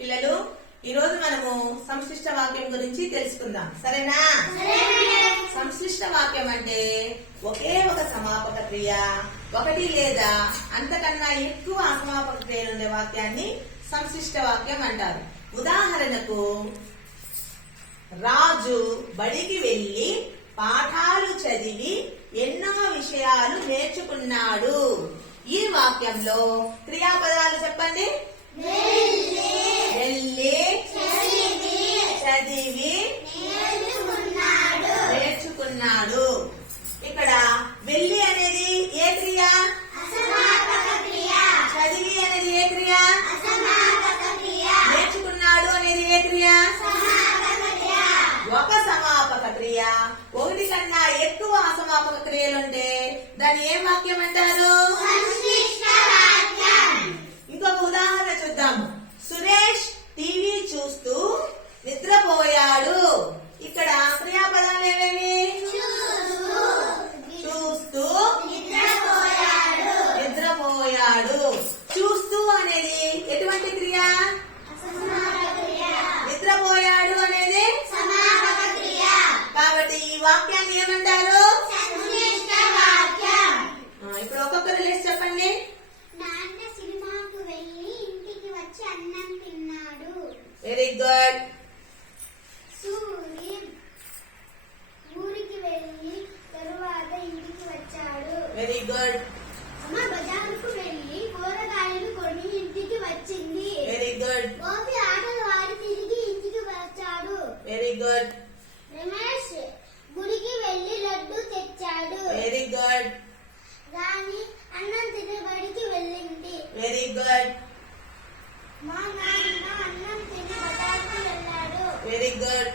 పిల్లలు ఈ రోజు మనము సంశ్లిష్ట వాక్యం గురించి తెలుసుకుందాం. సరేనా? సంశ్లిష్ట వాక్యం అంటే ఒకే ఒక సమాపక క్రియ ఒకటి లేదా అంతకన్నా ఎక్కువ అసమాపక క్రియలు ఉండే వాక్యాన్ని సంశ్లిష్ట వాక్యం అంటారు. ఉదాహరణకు రాజు బడికి వెళ్ళి పాఠాలు చదివి ఎన్నో విషయాలు నేర్చుకున్నాడు. ఈ వాక్యంలో క్రియాపదాలు చెప్పండి వెళ్ళి చదివి నేర్చుకున్నాడు ఇక్కడ వెళ్ళి అనేది ఏ క్రియ? చదివి అనేది ఏ క్రియ? నేర్చుకున్నాడు అనేది ఏ క్రియ? ఒక సమాపక క్రియ ఒకటి కన్నా ఎక్కువ అసమాపక క్రియలుంటే దాన్ని ఏం వాక్యం అంటారు? క్రియ నిద్రపోయాడు అనేది కాబట్టి ఈ వాక్యాన్ని ఏమంటారు? ఇప్పుడు ఒక్కొక్కరు లేచి చెప్పండి. నాన్న సినిమాకు వెళ్ళి ఇంటికి వచ్చి అన్నం తిన్నాడు. వెరీ గుడ్ సూర్య ఊరికి వెళ్ళి తరువాత ఇంటికి వచ్చాడు. వెరీ గుడ్ అమ్మ బజారుకు వెళ్ళి కూరగాయలు కొని ఇంటికి వచ్చింది వెరీ గుడ్ గోపి ఆటలు ఆడి తిరిగి ఇంటికి వచ్చాడు వెరీ గుడ్ రమేష్ గుడికి వెళ్ళి లడ్డు తెచ్చాడు. వెరీ గుడ్ రాణి అన్నం తినబడికి వెళ్ళింది. వెరీ గుడ్ మా నాన్న అన్నం తిని వెళ్ళాడు. Very good